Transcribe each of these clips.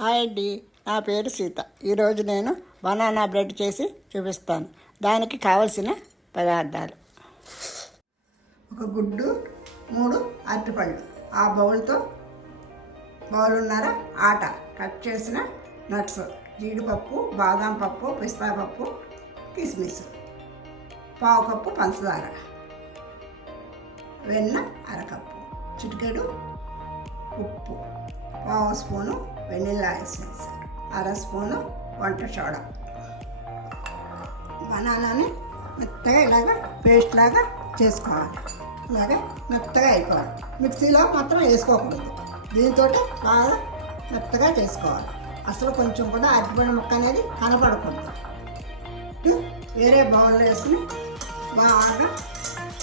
Hi అండి, నా పేరు సీత. ఈరోజు నేను బనానా బ్రెడ్ చేసి చూపిస్తాను. దానికి కావలసిన పదార్థాలు: ఒక గుడ్డు, 3 అరటిపళ్ళు, ఆ బౌలున్నర ఆట, కట్ చేసిన నట్స్, జీడిపప్పు, బాదం పప్పు, పిస్తా పప్పు, కిస్మిస్, పావు కప్పు పంచదార, వెన్న అరకప్పు, చిటికెడు ఉప్పు, పావు స్పూను వెనిల్లా ఎసెన్స్, అర స్పూను వంట సోడా. బనానాని మెత్తగా ఇలాగ పేస్ట్ లాగా చేసుకోవాలి. ఇలాగ మెత్తగా అయిపోవాలి. మిక్సీలో మాత్రం వేసుకోకూడదు. దీంతో బాగా మెత్తగా చేసుకోవాలి. అసలు కొంచెం కూడా అరటిపండు ముక్క అనేది కనపడకూడదు. వేరే బౌల్లో వేసుకుని బాగా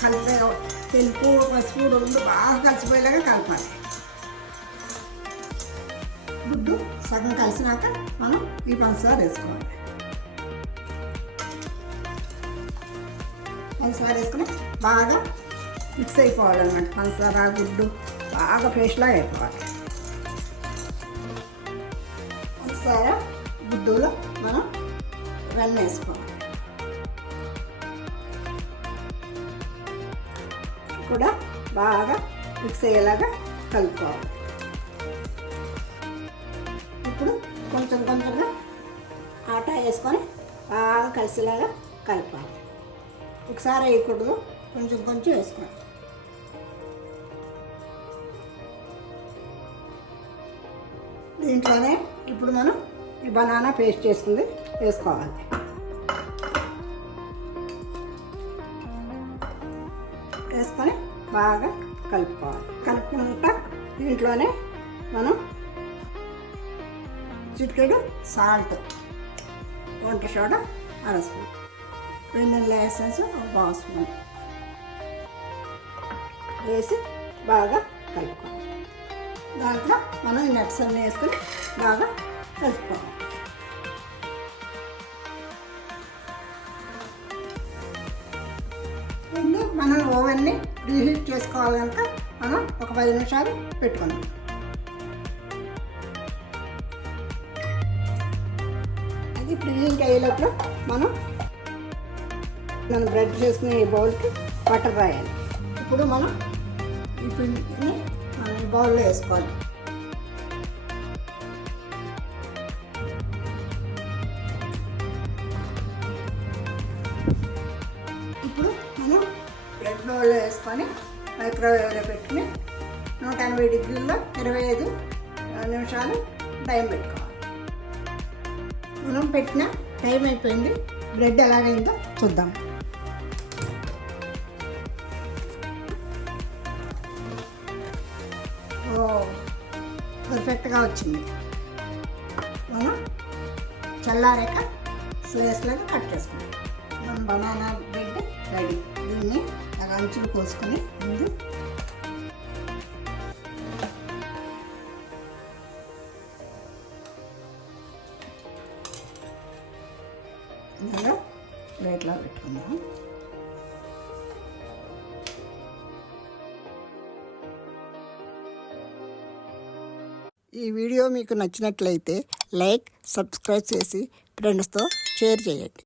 కలిపే, తెలుపు పసుపు రెండు బాగా కలిసిపోయేలాగా కలపాలి. గుడ్డు సగం కలిసినాక మనం ఈ పంచదార వేసుకోవాలి. పంచదార వేసుకుని బాగా మిక్స్ అయిపోవాలన్నమాట. పంచదార గుడ్డు బాగా పేస్ట్లాగా అయిపోవాలి. పంచదార గుడ్డులో మనం వెన్న వేసుకోవాలి. కూడా బాగా మిక్స్ అయ్యేలాగా కలుపుకోవాలి. ఇప్పుడు కొంచెం కొంచెంగా ఆటా వేసుకొని బాగా కలిసేలాగా కలపాలి. ఒకసారి వేయకూడదు, కొంచెం కొంచెం వేసుకోవాలి. దీంట్లోనే ఇప్పుడు మనం ఈ బనానా పేస్ట్ చేసుకుంది వేసుకోవాలి. వేసుకొని బాగా కలుపుకోవాలి. కలుపుకుంటా దీంట్లోనే మనం చిటికెడు సాల్ట్, వంట సోడా అర స్పూన్, వెనిల్లా ఎసెన్స్ ఒక పావు స్పూన్ వేసి బాగా కలుపుకోవాలి. దాంట్లో మనం ఈ నట్స్ అన్నీ వేసుకొని బాగా కలుపుకోవాలి. మనం ఓవెన్ని రీహీట్ చేసుకోవాలి కనుక మనం ఒక 10 నిమిషాలు పెట్టుకుందాం. అది ప్రీహీట్ అయ్యేటప్పుడు మనం బ్రెడ్ చేసుకునే ఈ బౌల్కి బటర్ రాయాలి. ఇప్పుడు మనం ఈ పిండిని ఈ బౌల్లో వేసుకోవాలి. ఇప్పుడు మనం బ్రెడ్ బౌల్లో వేసుకొని మైక్రోవేవ్లో పెట్టుకుని 180 డిగ్రీల్లో 25 నిమిషాలు టైం పెట్టుకోవాలి. మనం పెట్టిన టైం అయిపోయింది. బ్రెడ్ ఎలాగైందో చూద్దాం. పర్ఫెక్ట్గా వచ్చింది. మనం చల్లారాక స్లైస్లాగా కట్ చేసుకుంటాం. మనం బనానా బ్రెడ్ రెడీ. దీన్ని అంచులు కోసుకొని ముందు ఇందులో ప్లేట్లో పెట్టుకుందాం. ఈ వీడియో మీకు నచ్చినట్లయితే లైక్, సబ్స్క్రైబ్ చేసి ఫ్రెండ్స్తో షేర్ చేయండి.